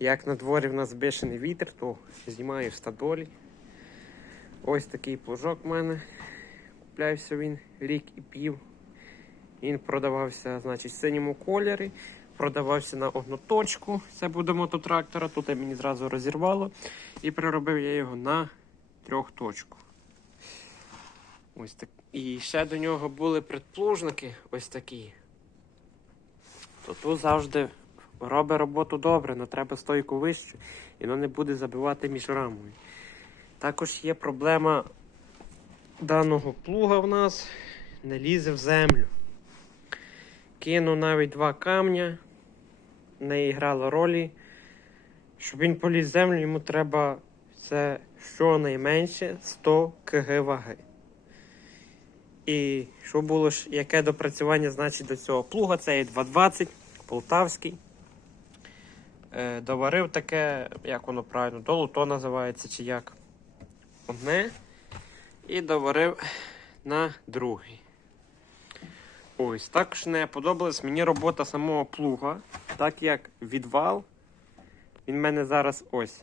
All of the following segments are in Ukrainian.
Як на дворі в нас бешений вітер, то знімаю в стадолі. Ось такий плужок в мене. Куплявся він рік і пів. Він продавався, значить, в синьому кольорі. Продавався на одну точку. Це буде мототрактора. Тут мені зразу розірвало. І переробив я його на трьох точку. Ось так. І ще до нього були предплужники ось такі. То тут завжди робить роботу добре, але треба стойку вищу, і воно не буде забивати між рамою. Також є проблема даного плуга в нас не лізе в землю. Кину навіть два камня, не грало ролі. Щоб він поліз в землю, йому треба це щонайменше 100 кг ваги. І що було ж, яке допрацювання значить до цього плуга, це є 220 полтавський. Е, доварив таке, як воно правильно, долуто називається чи як. Одне. І доварив на другий. Ось, також не подобалась мені робота самого плуга, так як відвал, він в мене зараз ось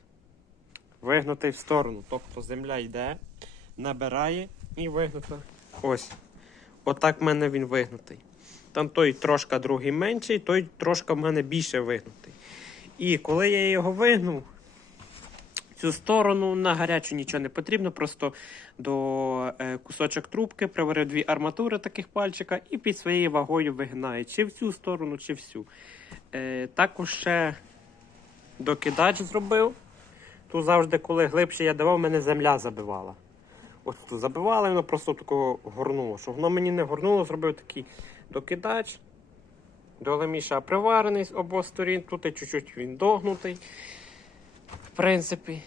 вигнутий в сторону. Тобто земля йде, набирає і вигнута. Ось. Отак в мене він вигнутий. Там той трошки другий менший, той трошки в мене більше вигнутий. І коли я його вигнув, цю сторону на гарячу нічого не потрібно, просто до е, кусочок трубки приварив дві арматури таких пальчика і під своєю вагою вигинаю чи в цю сторону, чи всю. Е, також ще докидач зробив. Тут завжди, коли глибше я давав, мене земля забивала. От тут забивала, воно просто такого горнуло. Щоб воно мені не горнуло, зробив такий докидач. До леміша приварений з обох сторін. Тут і чуть-чуть він догнутий. В принципі.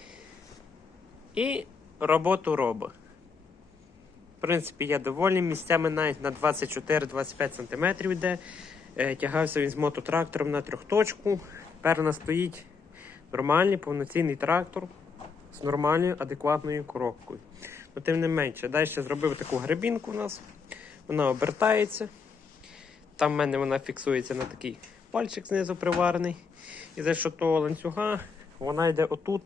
І роботу робить. В принципі, я довольний. Місцями навіть на 24-25 см йде. Е, Тягався він з мототрактором на трьохточку. Тепер у нас стоїть нормальний повноцінний трактор з нормальною адекватною коробкою. Ну, тим не менше, далі зробив таку гребінку у нас. Вона обертається. Там в мене вона фіксується на такий пальчик знизу приварений. І за що того ланцюга вона йде отут.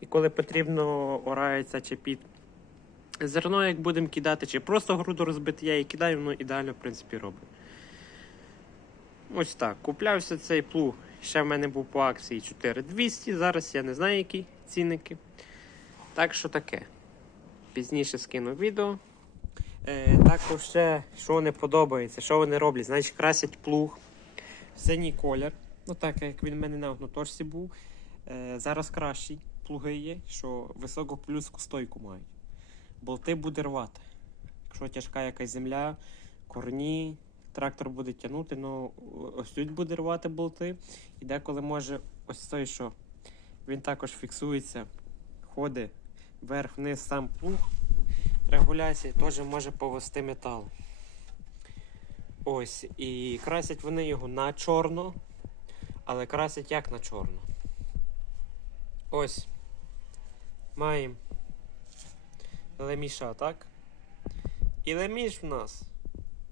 І коли потрібно орається чи під зерно, як будемо кидати, чи просто груду розбити, я її кидаю, воно ідеально в принципі робить. Ось так. Куплявся цей плуг. Ще в мене був по акції 4200. Зараз я не знаю, які цінники. Так що таке. Пізніше скину відео. Е, також ще, що не подобається, що вони роблять, значить красять плуг синій колір. Ну так як він в мене на одноточці був. Е, зараз кращий плуги є, що високу плюску стойку мають. Болти буде рвати. Якщо тяжка якась земля, корні, трактор буде тягнути, ну ось тут буде рвати болти. І деколи може ось той, що він також фіксується, ходить вверх-вниз сам плуг регуляції теж може повести метал. Ось, і красять вони його на чорно, але красять як на чорно. Ось. Маємо леміша, так? І леміш в нас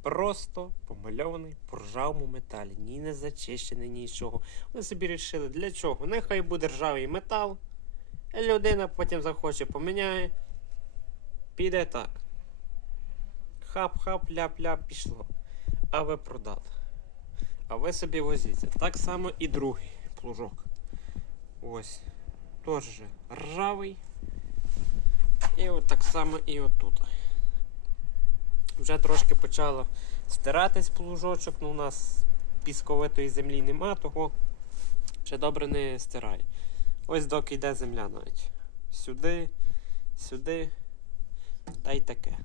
просто помальований по ржавому металі. Ні не зачищений, нічого. Вони собі вирішили, для чого? Нехай буде ржавий метал. Людина потім захоче поміняє. Піде так. Хап-хап, ляп-ляп пішло. А ви продали. А ви собі возіться. Так само і другий плужок. Ось. Теж ржавий. І от так само і отут. Вже трошки почало стиратись плужочок, ну у нас пісковитої землі нема, того ще добре не стирає. Ось доки йде земля навіть. Сюди, сюди. Та й таке.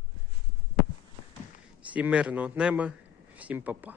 Всім мирного неба, всім папа.